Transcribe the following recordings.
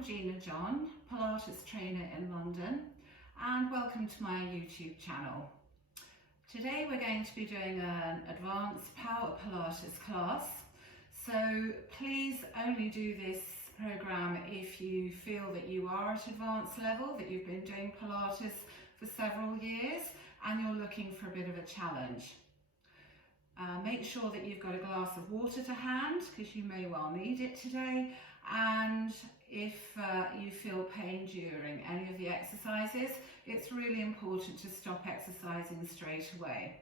I'm Gina John, Pilates trainer in London, and welcome to my YouTube channel. Today we're going to be doing an advanced power Pilates class, so please only do this program if you feel that you are at advanced level, that you've been doing Pilates for several years and you're looking for a bit of a challenge. Make sure that you've got a glass of water to hand because you may well need it today, and if you feel pain during any of the exercises, it's really important to stop exercising straight away.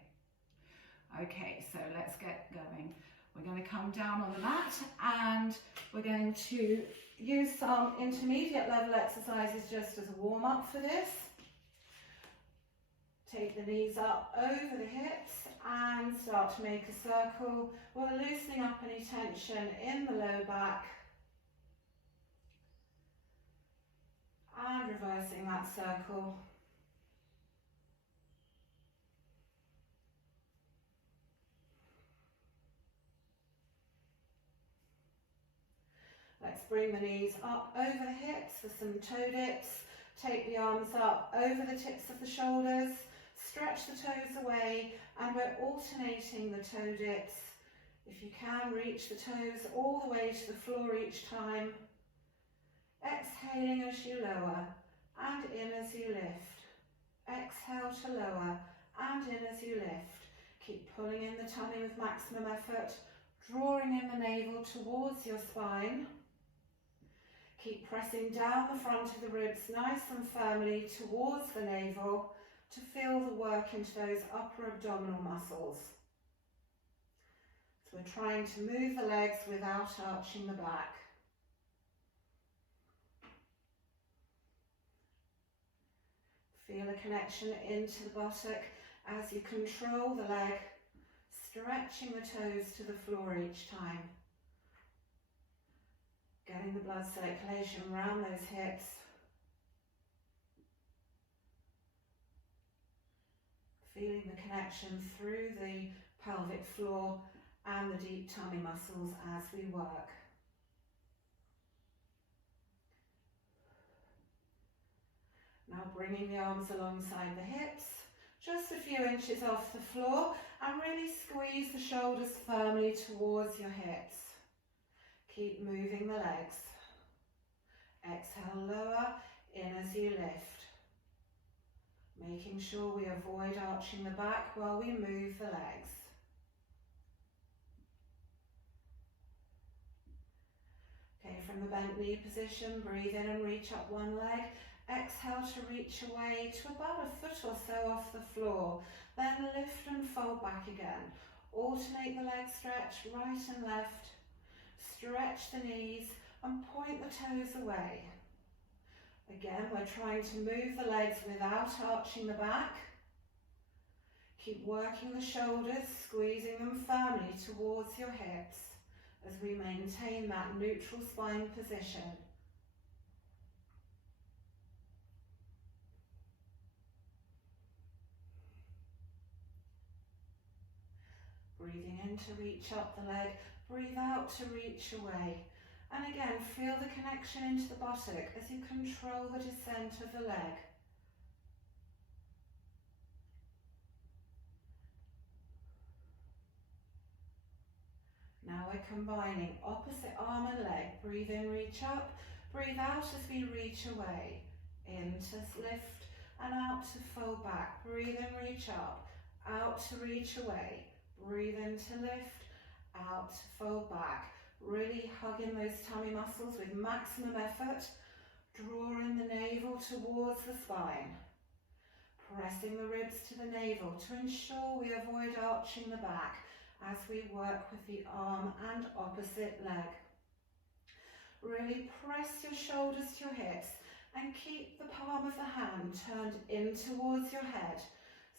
Okay, so let's get going. We're going to come down on the mat and we're going to use some intermediate level exercises just as a warm-up for this. Take the knees up over the hips and start to make a circle. We're loosening up any tension in the low back and reversing that circle. Let's bring the knees up over the hips for some toe dips. Take the arms up over the tips of the shoulders. Stretch the toes away, and we're alternating the toe dips. If you can, reach the toes all the way to the floor each time. Exhaling as you lower and in as you lift. Exhale to lower and in as you lift. Keep pulling in the tummy with maximum effort, drawing in the navel towards your spine. Keep pressing down the front of the ribs nice and firmly towards the navel to feel the work into those upper abdominal muscles. So we're trying to move the legs without arching the back. Feel a connection into the buttock as you control the leg, stretching the toes to the floor each time. Getting the blood circulation around those hips. Feeling the connection through the pelvic floor and the deep tummy muscles as we work. Now bringing the arms alongside the hips, just a few inches off the floor, and really squeeze the shoulders firmly towards your hips. Keep moving the legs. Exhale, lower, in as you lift. Making sure we avoid arching the back while we move the legs. Okay, from the bent knee position, breathe in and reach up one leg. Exhale to reach away to about a foot or so off the floor. Then lift and fold back again. Alternate the leg stretch, right and left. Stretch the knees and point the toes away. Again, we're trying to move the legs without arching the back. Keep working the shoulders, squeezing them firmly towards your hips as we maintain that neutral spine position. Breathing in to reach up the leg, breathe out to reach away. And again, feel the connection into the buttock as you control the descent of the leg. Now we're combining opposite arm and leg. Breathe in, reach up. Breathe out as we reach away. In to lift and out to fold back. Breathe in, reach up. Out to reach away. Breathe in to lift. Out to fold back. Really hug in those tummy muscles with maximum effort. Draw in the navel towards the spine. Pressing the ribs to the navel to ensure we avoid arching the back as we work with the arm and opposite leg. Really press your shoulders to your hips and keep the palm of the hand turned in towards your head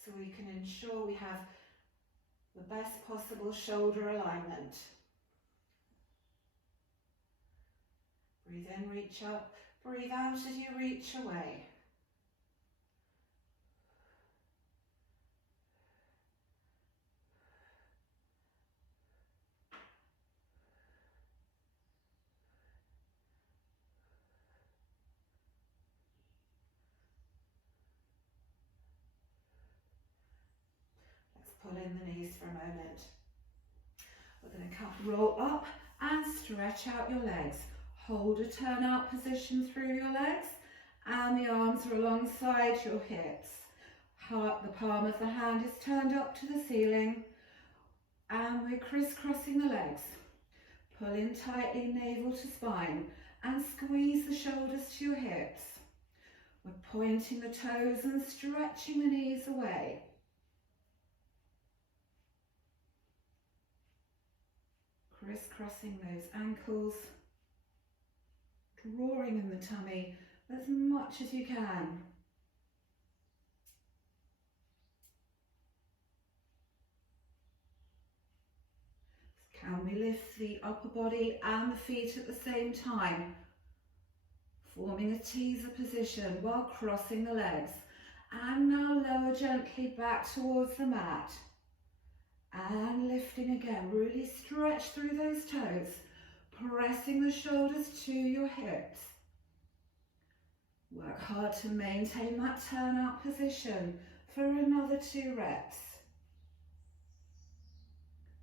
so we can ensure we have the best possible shoulder alignment. Breathe in, reach up. Breathe out as you reach away. pull in the knees for a moment. We're going to roll up and stretch out your legs. Hold a turn out position through your legs, and the arms are alongside your hips. The palm of the hand is turned up to the ceiling, and we're crisscrossing the legs. Pull in tightly, navel to spine, and squeeze the shoulders to your hips. We're pointing the toes and stretching the knees away. Crisscrossing those ankles, drawing in the tummy as much as you can. Can we lift the upper body and the feet at the same time, forming a teaser position while crossing the legs? And now lower gently back towards the mat. And lifting again, really stretch through those toes, pressing the shoulders to your hips. Work hard to maintain that turnout position for another 2 reps.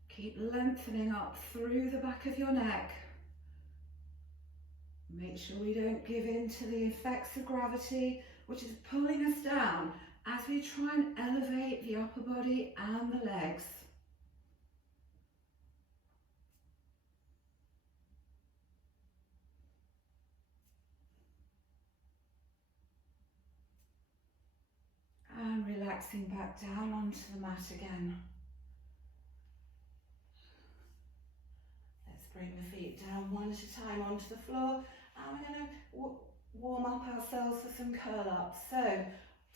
Keep lengthening up through the back of your neck. Make sure we don't give in to the effects of gravity, which is pulling us down as we try and elevate the upper body and the legs. And relaxing back down onto the mat again. Let's bring the feet down one at a time onto the floor, and we're going to warm up ourselves for some curl-ups. So,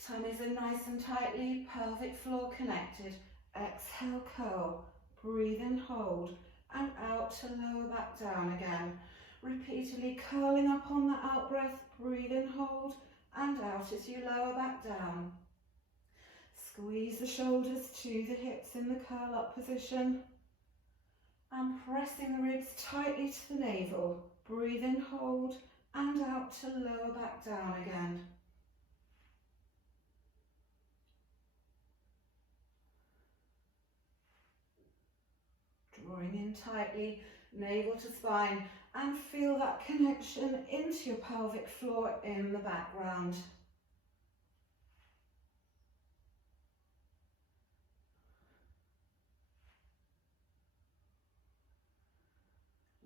tummies are nice and tightly, pelvic floor connected. Exhale, curl. Breathe in, hold, and out to lower back down again. Repeatedly curling up on the out breath. Breathe in, hold, and out as you lower back down. Squeeze the shoulders to the hips in the curl up position, and pressing the ribs tightly to the navel. Breathe in, hold, and out to lower back down again. Drawing in tightly, navel to spine, and feel that connection into your pelvic floor in the background.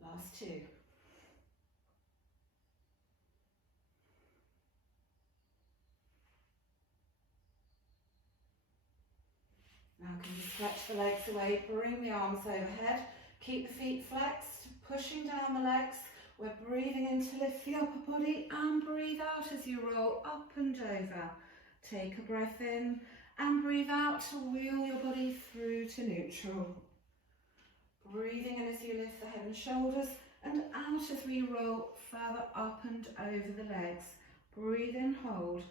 Last 2. Now can you stretch the legs away, bring the arms overhead, keep the feet flexed, pushing down the legs. We're breathing in to lift the upper body, and breathe out as you roll up and over. Take a breath in and breathe out to wheel your body through to neutral. Breathing in as you lift the head and shoulders, and out as we roll further up and over the legs. Breathe in, hold,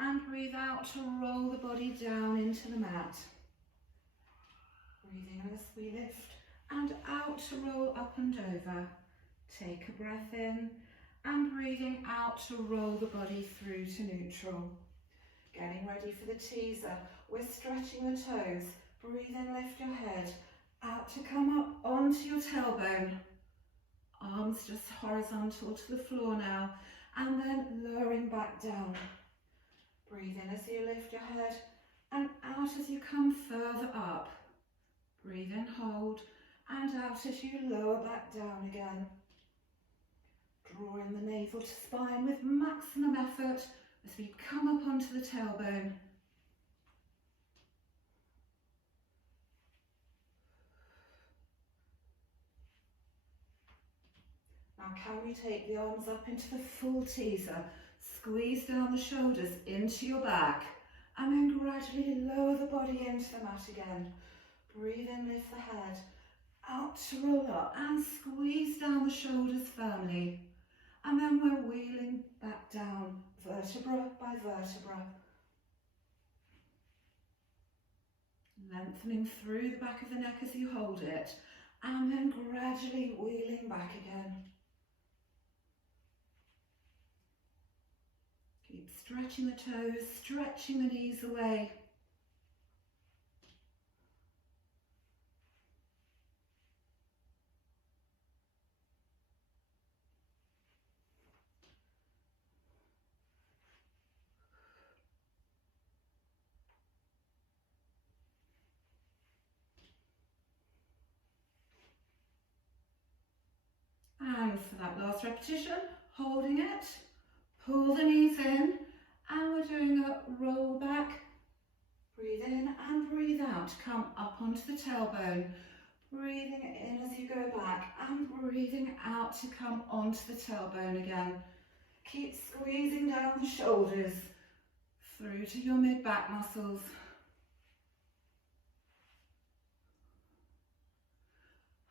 and breathe out to roll the body down into the mat. Breathing in as we lift, and out to roll up and over. Take a breath in, and breathing out to roll the body through to neutral. Getting ready for the teaser. We're stretching the toes. Breathe in, lift your head. Out to come up onto your tailbone. Arms just horizontal to the floor now, and then lowering back down. Breathe in as you lift your head, and out as you come further up. Breathe in, hold, and out as you lower back down again. Draw in the navel to spine with maximum effort as we come up onto the tailbone. Now can we take the arms up into the full teaser, squeeze down the shoulders into your back, and then gradually lower the body into the mat again. Breathe in, lift the head, out to roll up, and squeeze down the shoulders firmly. And then we're wheeling back down, vertebra by vertebra. Lengthening through the back of the neck as you hold it, and then gradually wheeling back again. Keep stretching the toes, stretching the knees away. And for that last repetition, holding it, pull the knees in, and we're doing a roll back. Breathe in and breathe out. Come up onto the tailbone. Breathing in as you go back and breathing out to come onto the tailbone again. Keep squeezing down the shoulders through to your mid-back muscles.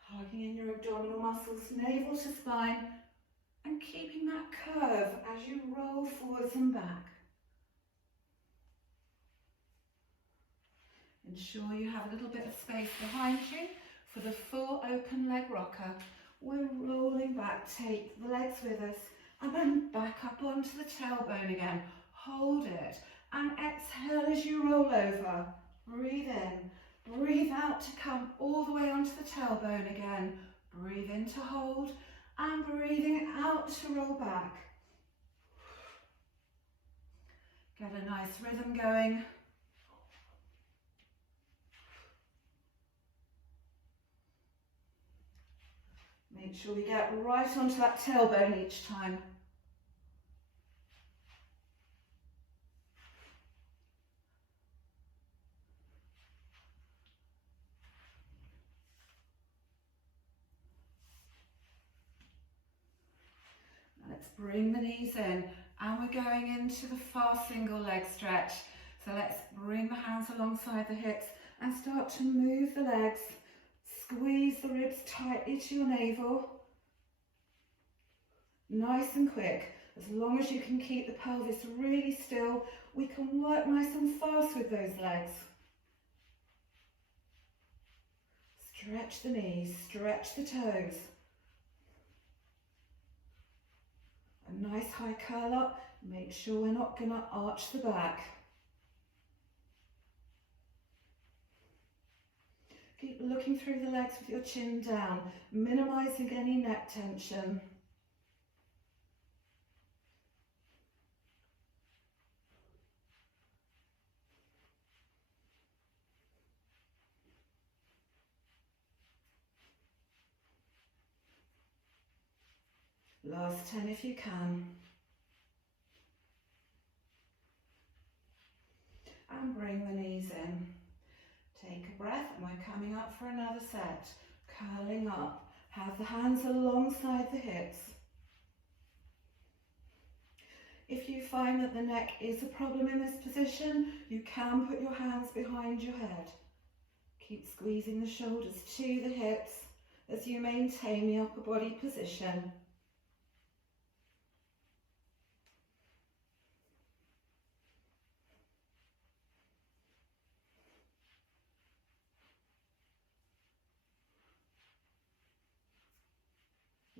Hugging in your abdominal muscles, navel to spine, and keeping that curve as you roll forwards and back. Ensure you have a little bit of space behind you for the full open leg rocker. We're rolling back, take the legs with us, and then back up onto the tailbone again. Hold it, and exhale as you roll over. Breathe in, breathe out to come all the way onto the tailbone again. Breathe in to hold, and breathing out to roll back. Get a nice rhythm going. Make sure we get right onto that tailbone each time. Let's bring the knees in, and we're going into the fast single leg stretch. So let's bring the hands alongside the hips and start to move the legs. Squeeze the ribs tightly to your navel. Nice and quick. As long as you can keep the pelvis really still, we can work nice and fast with those legs. Stretch the knees, stretch the toes. A nice high curl up. Make sure we're not going to arch the back. Keep looking through the legs with your chin down, minimizing any neck tension. Last 10 if you can. And bring the knees in. Take a breath, and we're coming up for another set. Curling up. Have the hands alongside the hips. If you find that the neck is a problem in this position, you can put your hands behind your head. Keep squeezing the shoulders to the hips as you maintain the upper body position.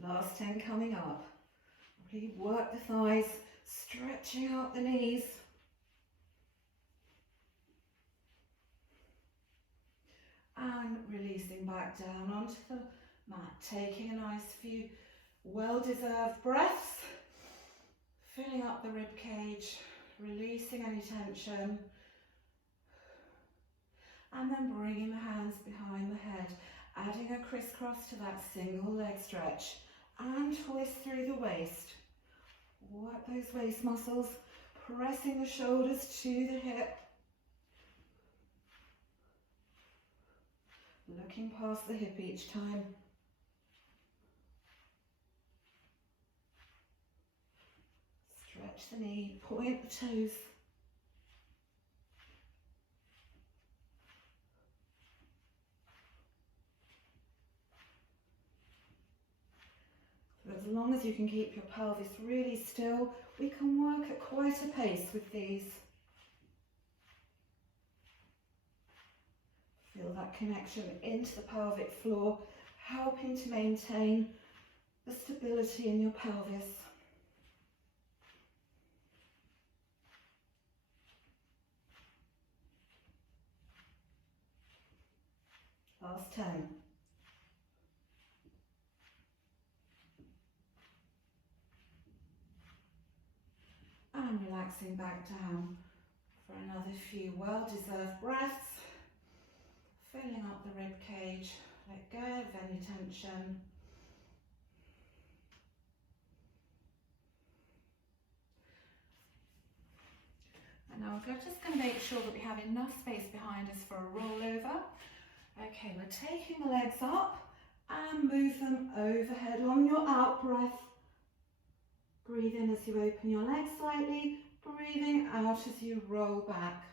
Last 10 coming up. Really work the thighs, stretching out the knees. And releasing back down onto the mat, taking a nice few well-deserved breaths, filling up the rib cage, releasing any tension, and then bringing the hands behind the head, adding a crisscross to that single leg stretch, and twist through the waist. Work those waist muscles, pressing the shoulders to the hip, looking past the hip each time. Stretch the knee, point the toes. As long as you can keep your pelvis really still, we can work at quite a pace with these. Feel that connection into the pelvic floor, helping to maintain the stability in your pelvis. Last 10. And relaxing back down for another few well-deserved breaths. Filling up the rib cage, let go of any tension. Now we're just going to make sure that we have enough space behind us for a rollover. Okay, we're taking the legs up and move them overhead on your out breath. Breathe in as you open your legs slightly, breathing out as you roll back.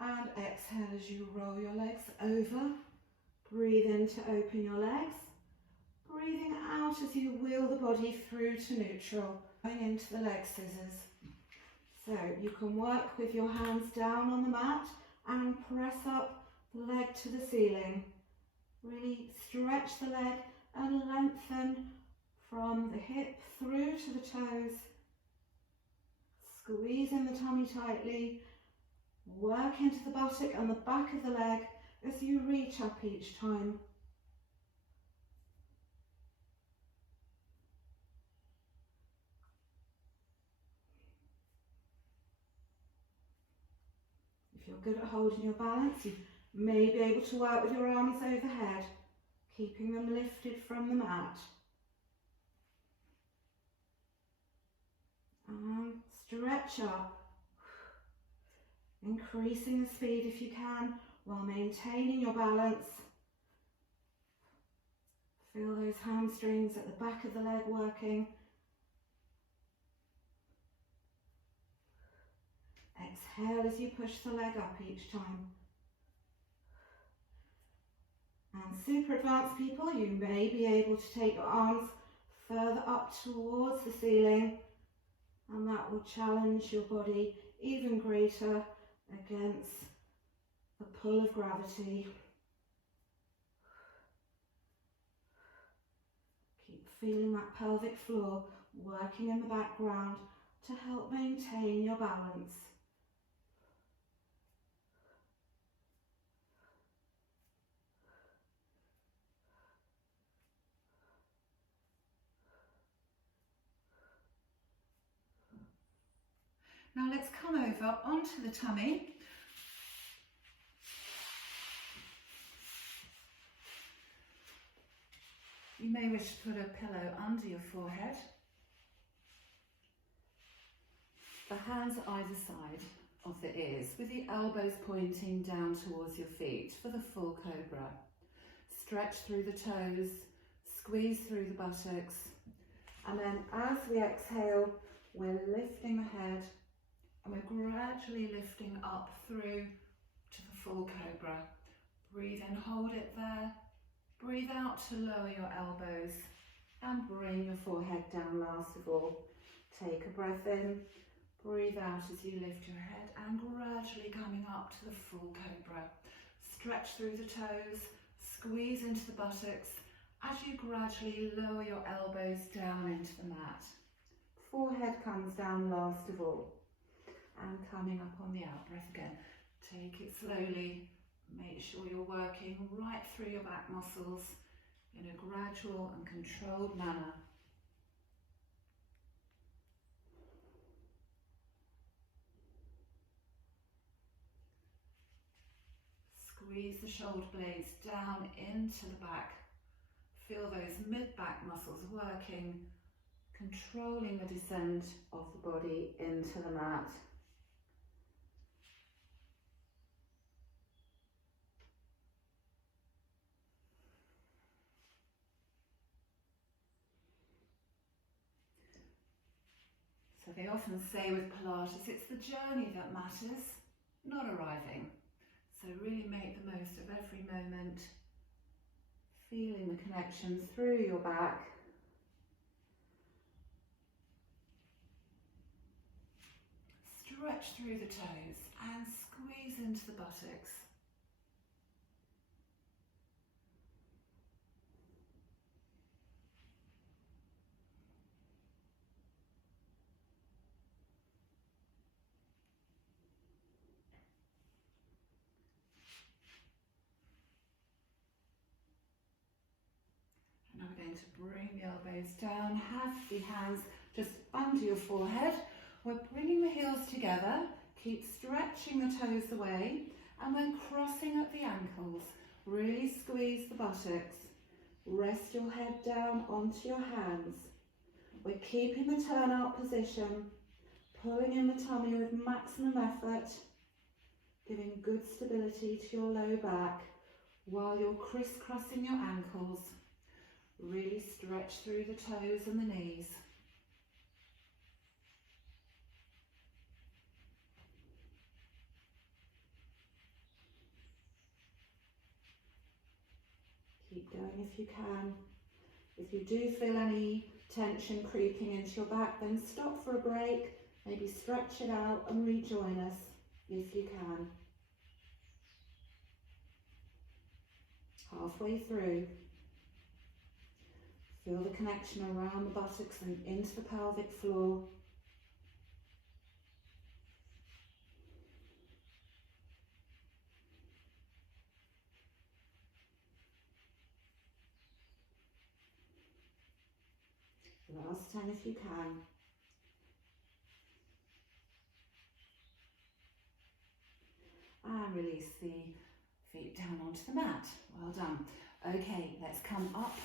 And exhale as you roll your legs over. Breathe in to open your legs. Breathing out as you wheel the body through to neutral, going into the leg scissors. So you can work with your hands down on the mat and press up the leg to the ceiling. Really stretch the leg and lengthen from the hip through to the toes. Squeeze in the tummy tightly. Work into the buttock and the back of the leg as you reach up each time. If you're good at holding your balance, you may be able to work with your arms overhead, keeping them lifted from the mat. And stretch up, increasing the speed if you can, while maintaining your balance. Feel those hamstrings at the back of the leg working. Exhale as you push the leg up each time. And super advanced people, you may be able to take your arms further up towards the ceiling, and that will challenge your body even greater against the pull of gravity. Keep feeling that pelvic floor working in the background to help maintain your balance. Now let's come over onto the tummy. You may wish to put a pillow under your forehead. The hands either side of the ears, with the elbows pointing down towards your feet for the full cobra. Stretch through the toes, squeeze through the buttocks, and then as we exhale, we're lifting the head and we're gradually lifting up through to the full cobra. Breathe in, hold it there. Breathe out to lower your elbows and bring your forehead down last of all. Take a breath in, breathe out as you lift your head and gradually coming up to the full cobra. Stretch through the toes, squeeze into the buttocks as you gradually lower your elbows down into the mat. Forehead comes down last of all. And coming up on the out breath again. Take it slowly. Make sure you're working right through your back muscles in a gradual and controlled manner. Squeeze the shoulder blades down into the back. Feel those mid-back muscles working, controlling the descent of the body into the mat. So they often say with Pilates, it's the journey that matters, not arriving. So really make the most of every moment, feeling the connection through your back. Stretch through the toes and squeeze into the buttocks. And now we're going to bring the elbows down, have the hands just under your forehead. We're bringing the heels together, keep stretching the toes away, and then crossing at the ankles. Really squeeze the buttocks. Rest your head down onto your hands. We're keeping the turnout position. pulling in the tummy with maximum effort, giving good stability to your low back while you're crisscrossing your ankles. Really stretch through the toes and the knees. Keep going if you can. If you do feel any tension creeping into your back, then stop for a break, maybe stretch it out and rejoin us if you can. Halfway through, feel the connection around the buttocks and into the pelvic floor. Last 10 if you can. And release the feet down onto the mat. Well done. Okay, let's come up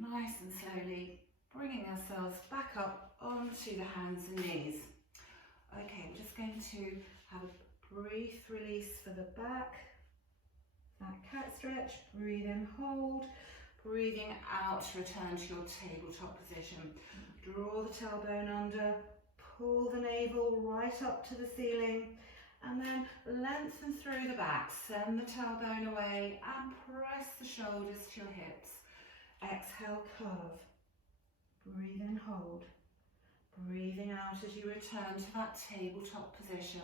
nice and slowly, bringing ourselves back up onto the hands and knees. Okay, we're just going to have a brief release for the back. That cat stretch. Breathe in, hold. Breathing out to return to your tabletop position. Draw the tailbone under, pull the navel right up to the ceiling, and then lengthen through the back. Send the tailbone away and press the shoulders to your hips. Exhale, curve. Breathe in, hold. Breathing out as you return to that tabletop position.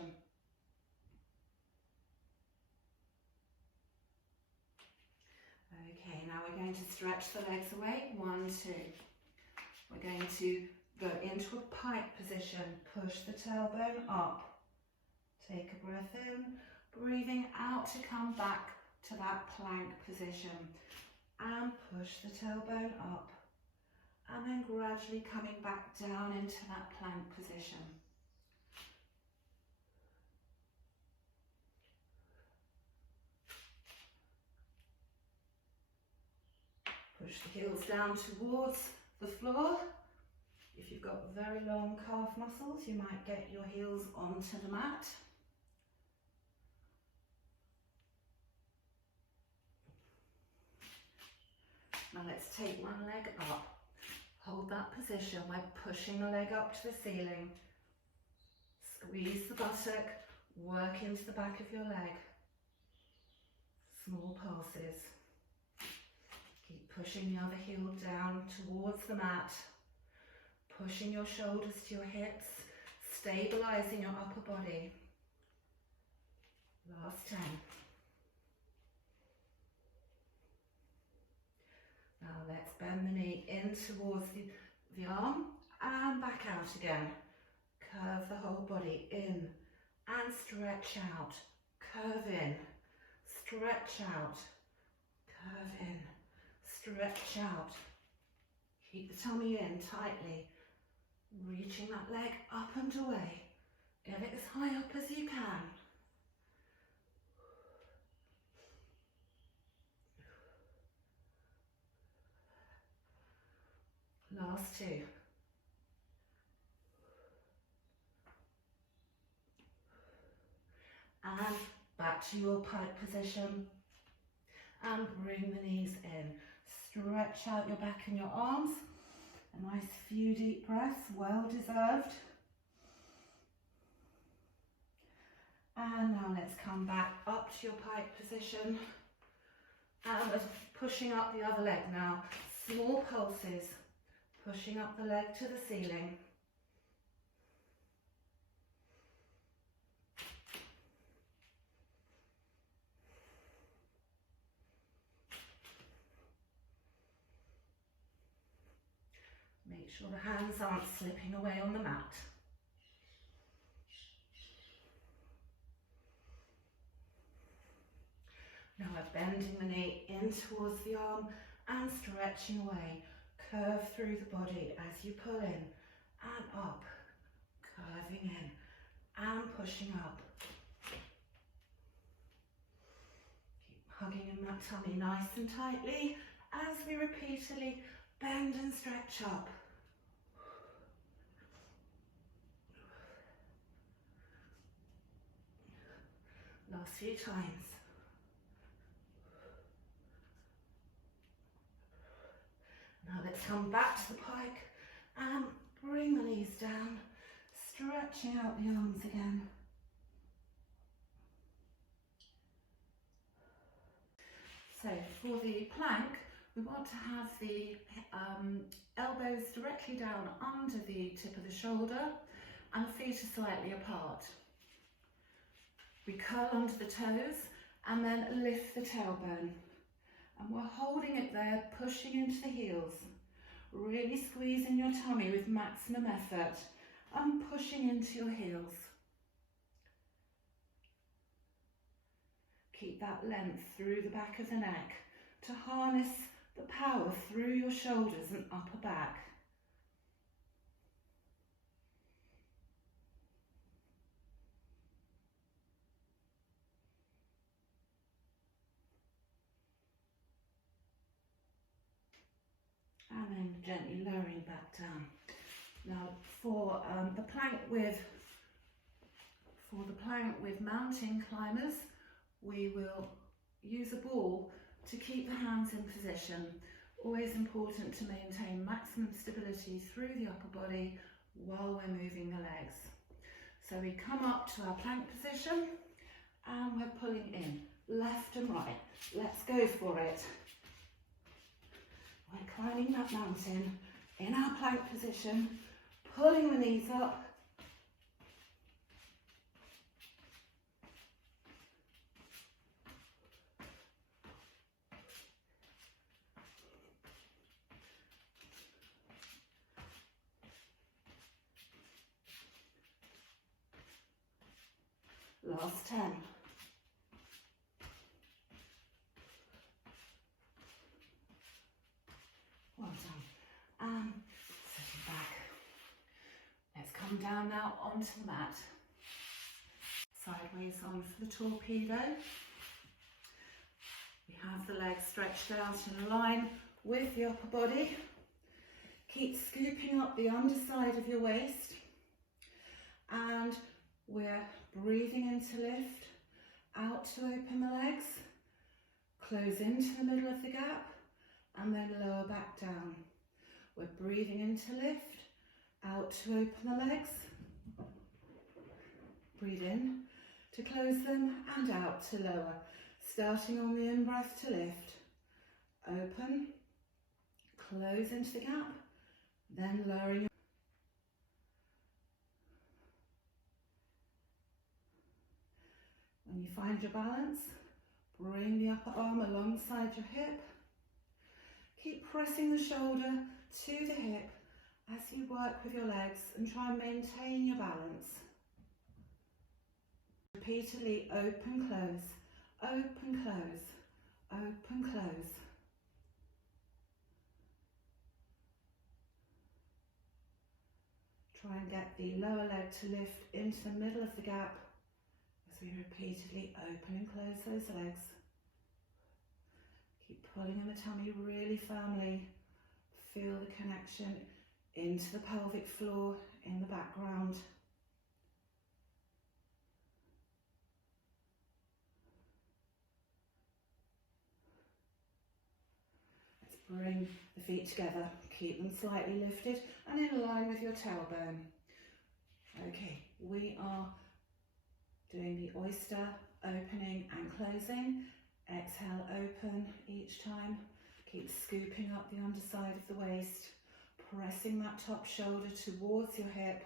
Okay, now we're going to stretch the legs away. 1, 2. We're going to go into a pike position. Push the tailbone up. Take a breath in. Breathing out to come back to that plank position. And push the tailbone up. And then gradually coming back down into that plank position. Push the heels down towards the floor. If you've got very long calf muscles, you might get your heels onto the mat. Now let's take one leg up. Hold that position by pushing the leg up to the ceiling. Squeeze the buttock, work into the back of your leg. Small pulses. Keep pushing the other heel down towards the mat. Pushing your shoulders to your hips, stabilizing your upper body. Last 10. Now let's bend the knee in towards the arm and back out again. Curve the whole body in and stretch out. Curve in, stretch out, curve in, stretch out. Keep the tummy in tightly, reaching that leg up and away. Get it as high up as you can. Last 2. And back to your pike position. And bring the knees in. Stretch out your back and your arms. A nice few deep breaths, well deserved. And now let's come back up to your pike position. And we're pushing up the other leg now. Small pulses. Pushing up the leg to the ceiling. Make sure the hands aren't slipping away on the mat. Now we're bending the knee in towards the arm and stretching away. Curve through the body as you pull in and up, curving in and pushing up. Keep hugging in that tummy nice and tightly as we repeatedly bend and stretch up. Last few times. Now let's come back to the pike and bring the knees down, stretching out the arms again. So for the plank, we want to have the elbows directly down under the tip of the shoulder and the feet are slightly apart. We curl under the toes and then lift the tailbone. And we're holding it there, pushing into the heels. Really squeezing your tummy with maximum effort and pushing into your heels. Keep that length through the back of the neck to harness the power through your shoulders and upper back. And then gently lowering back down. Now for the plank with mountain climbers, we will use a ball to keep the hands in position. Always important to maintain maximum stability through the upper body while we're moving the legs. So we come up to our plank position and we're pulling in left and right. Let's go for it. We're climbing that mountain in our plank position, pulling the knees up. Last 10. Well done. And set it back. Let's come down now onto the mat. Sideways on for the torpedo. We have the legs stretched out in a line with the upper body. Keep scooping up the underside of your waist. And we're breathing in to lift, out to open the legs, close into the middle of the gap, and then lower back down. We're breathing in to lift, out to open the legs, breathe in to close them, and out to lower. Starting on the in-breath to lift, open, close into the gap, then lowering. When you find your balance, bring the upper arm alongside your hip. Keep pressing the shoulder to the hip as you work with your legs and try and maintain your balance. Repeatedly open, close, open, close, open, close. Try and get the lower leg to lift into the middle of the gap as we repeatedly open and close those legs. Keep pulling in the tummy really firmly. Feel the connection into the pelvic floor in the background. Let's bring the feet together. Keep them slightly lifted and in line with your tailbone. Okay, we are doing the oyster opening and closing. Exhale, open each time. Keep scooping up the underside of the waist, pressing that top shoulder towards your hip.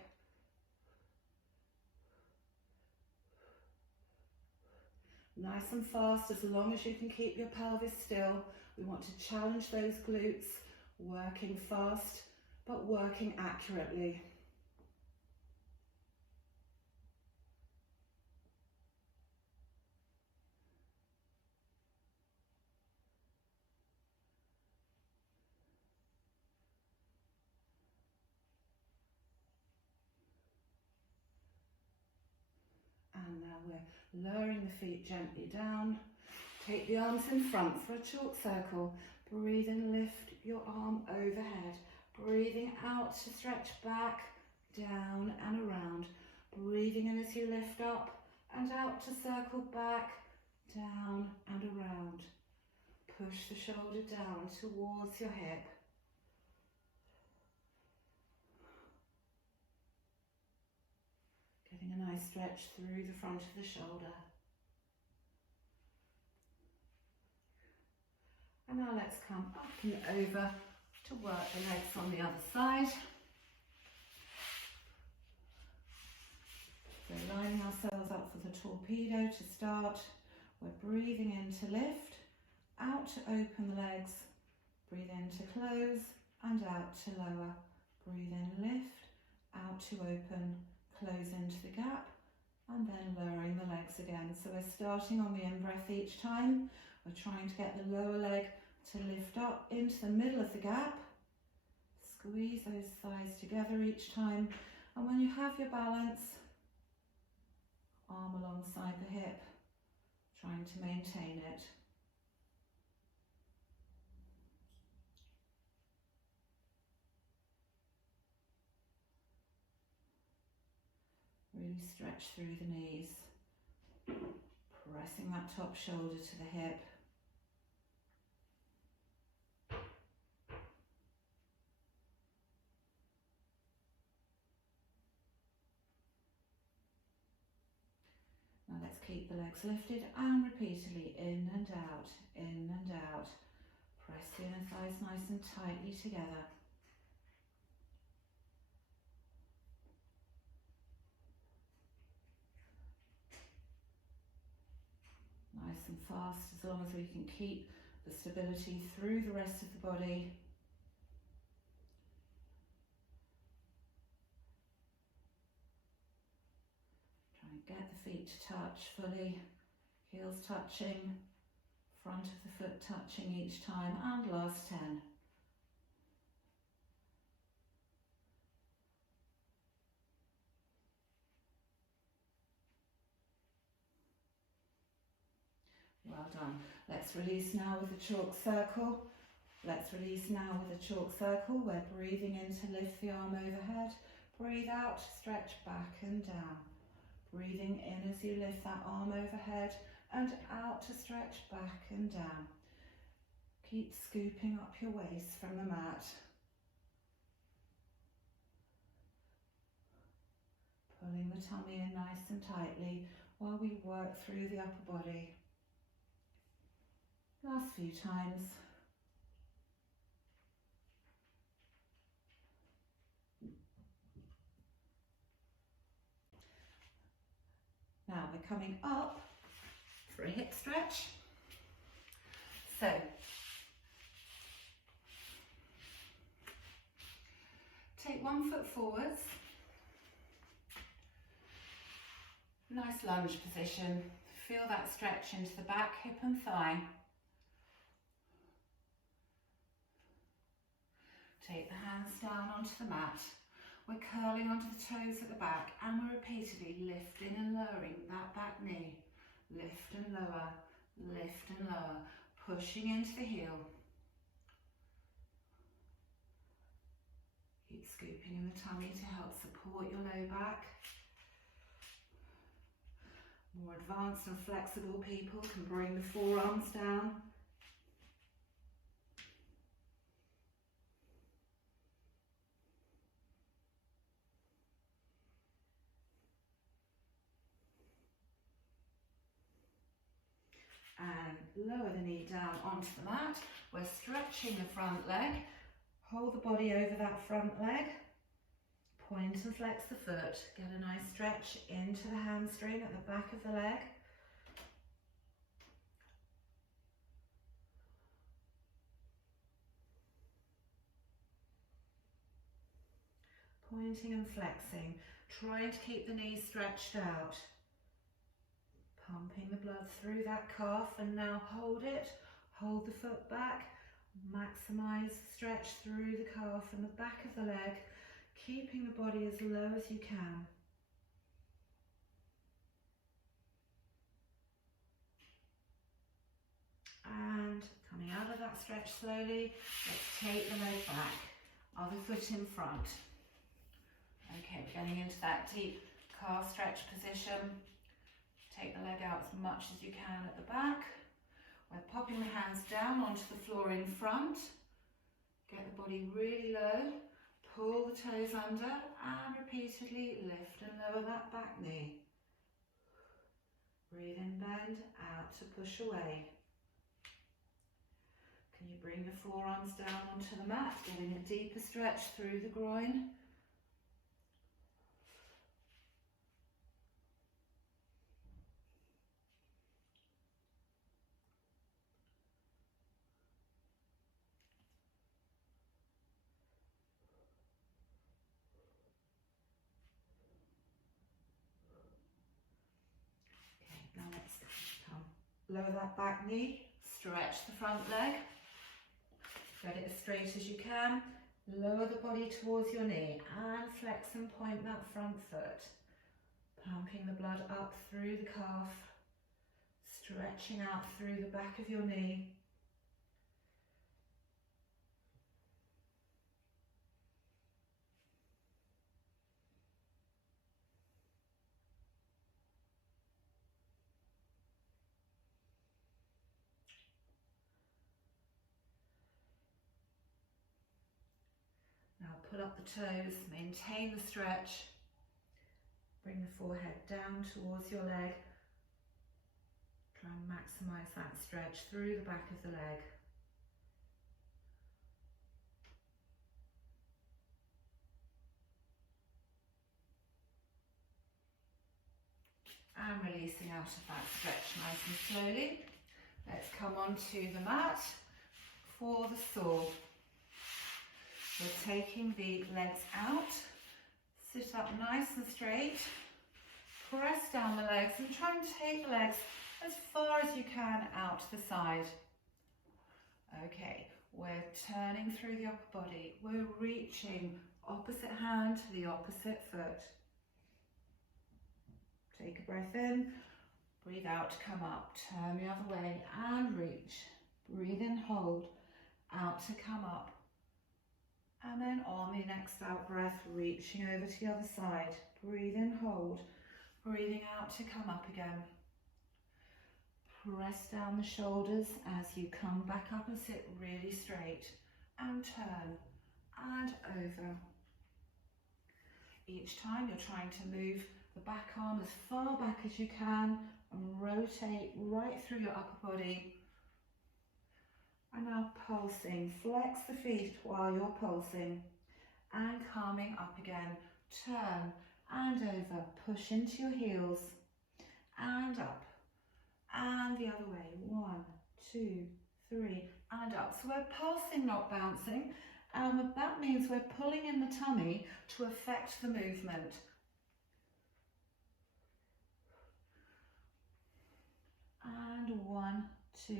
Nice and fast, as long as you can keep your pelvis still. We want to challenge those glutes, working fast, but working accurately. And now we're lowering the feet gently down. Take the arms in front for a chalk circle. Breathe in, lift your arm overhead. Breathing out to stretch back, down and around. Breathing in as you lift up and out to circle back, down and around. Push the shoulder down towards your hip. Getting a nice stretch through the front of the shoulder. And now let's come up and over to work the legs on the other side. So lining ourselves up for the torpedo to start. We're breathing in to lift, out to open the legs, breathe in to close and out to lower. Breathe in, lift, out to open, close into the gap and then lowering the legs again. So we're starting on the in-breath each time. We're trying to get the lower leg to lift up into the middle of the gap. Squeeze those thighs together each time. And when you have your balance, arm alongside the hip, trying to maintain it. Really stretch through the knees, pressing that top shoulder to the hip. Now let's keep the legs lifted and repeatedly in and out, in and out. Press the inner thighs nice and tightly together. Nice and fast, as long as we can keep the stability through the rest of the body. Try and get the feet to touch fully, heels touching, front of the foot touching each time, and last 10. Well done. Let's release now with a chalk circle. Let's release now with a chalk circle. We're breathing in to lift the arm overhead. Breathe out, stretch back and down. Breathing in as you lift that arm overhead and out to stretch back and down. Keep scooping up your waist from the mat. Pulling the tummy in nice and tightly while we work through the upper body. Last few times. Now we're coming up for a hip stretch. So take one foot forwards. Nice lunge position. Feel that stretch into the back, hip and thigh. Take the hands down onto the mat. We're curling onto the toes at the back and we're repeatedly lifting and lowering that back knee. Lift and lower, lift and lower, pushing into the heel. Keep scooping in the tummy to help support your low back. More advanced and flexible people can bring the forearms down. And lower the knee down onto the mat. We're stretching the front leg. Hold the body over that front leg. Point and flex the foot. Get a nice stretch into the hamstring at the back of the leg. Pointing and flexing. Trying to keep the knees stretched out. Pumping the blood through that calf and now hold it. Hold the foot back. Maximise stretch through the calf and the back of the leg. Keeping the body as low as you can. And coming out of that stretch slowly, let's take the leg back. Other foot in front. Okay, we're getting into that deep calf stretch position. Take the leg out as much as you can at the back. We're popping the hands down onto the floor in front. Get the body really low. Pull the toes under and repeatedly lift and lower that back knee. Breathe in, bend, out to push away. Can you bring your forearms down onto the mat, getting a deeper stretch through the groin? Now let's come. Lower that back knee, stretch the front leg, get it as straight as you can, lower the body towards your knee and flex and point that front foot, pumping the blood up through the calf, stretching out through the back of your knee. Now pull up the toes, maintain the stretch, bring the forehead down towards your leg, try and maximise that stretch through the back of the leg. And releasing out of that stretch nice and slowly. Let's come onto the mat for the saw. We're taking the legs out, sit up nice and straight, press down the legs and try and take the legs as far as you can out to the side. Okay, we're turning through the upper body. We're reaching opposite hand to the opposite foot. Take a breath in, breathe out to come up, turn the other way and reach. Breathe in, hold, out to come up. And then on the next out breath, reaching over to the other side. Breathe in, hold, breathing out to come up again. Press down the shoulders as you come back up and sit really straight. And turn and over. Each time you're trying to move the back arm as far back as you can and rotate right through your upper body. And now pulsing, flex the feet while you're pulsing and coming up again. Turn and over, push into your heels and up and the other way. 1, 2, 3 and up. So we're pulsing, not bouncing. That means we're pulling in the tummy to affect the movement. And 1, 2,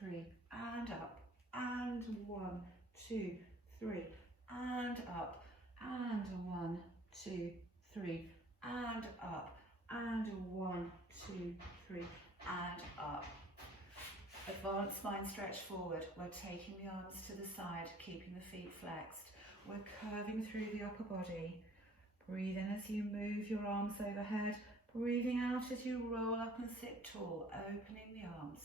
3 and up and 1, 2, 3 and up and 1, 2, 3 and up and 1, 2, 3 and up. Advanced spine stretch forward. We're taking the arms to the side, keeping the feet flexed. We're curving through the upper body. Breathe in as you move your arms overhead. Breathing out as you roll up and sit tall, opening the arms.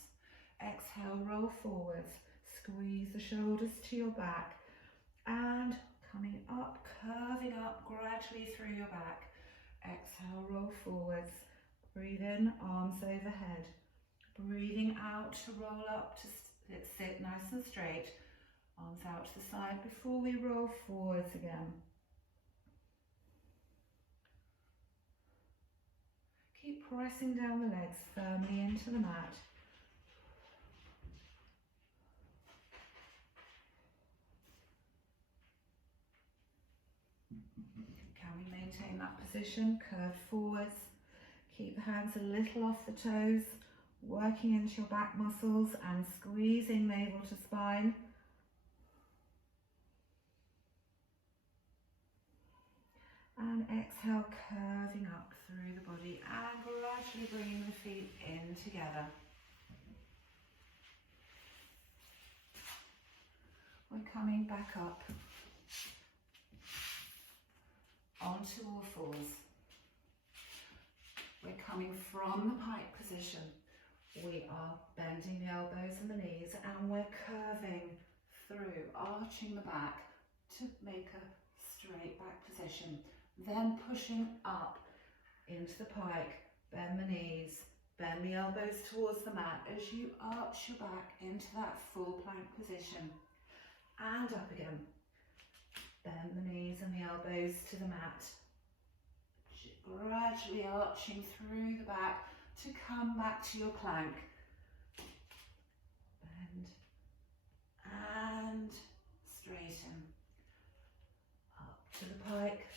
Exhale, roll forwards. Squeeze the shoulders to your back. And coming up, curving up gradually through your back. Exhale, roll forwards. Breathe in, arms overhead. Breathing out to roll up to sit nice and straight. Arms out to the side before we roll forwards again. Keep pressing down the legs firmly into the mat. Can we maintain that position? Curve forwards. Keep the hands a little off the toes, working into your back muscles and squeezing navel to spine. And exhale, curving up through the body and gradually bringing the feet in together. We're coming back up onto all fours. We're coming from the pike position. We are bending the elbows and the knees, and we're curving through, arching the back to make a straight back position. Then pushing up into the pike, bend the knees, bend the elbows towards the mat as you arch your back into that full plank position. And up again. Bend the knees and the elbows to the mat. Gradually arching through the back to come back to your plank. Bend and straighten. Up to the pike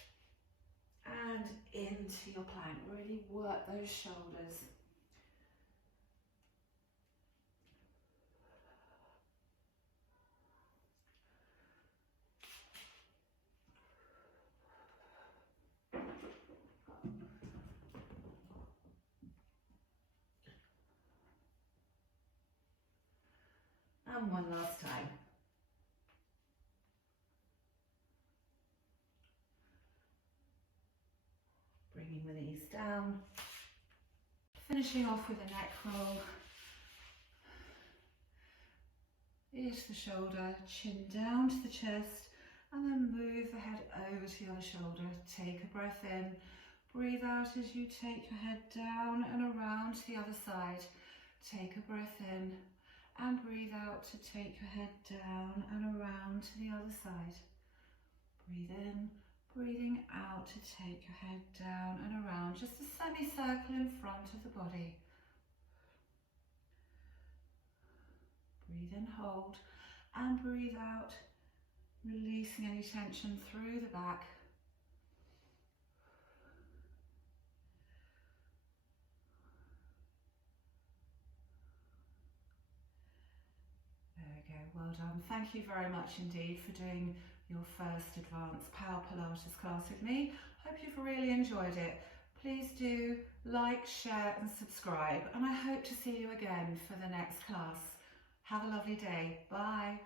and into your plank. Really work those shoulders. And one last time. Bringing the knees down. Finishing off with a neck roll. Ear to the shoulder, chin down to the chest, and then move the head over to the other shoulder. Take a breath in. Breathe out as you take your head down and around to the other side. Take a breath in. And breathe out to take your head down and around to the other side. Breathe in, breathing out to take your head down and around, just a semicircle in front of the body. Breathe in, hold, and breathe out, releasing any tension through the back. Well done. Thank you very much indeed for doing your first advanced Power Pilates class with me. Hope you've really enjoyed it. Please do like, share and subscribe, and I hope to see you again for the next class. Have a lovely day. Bye.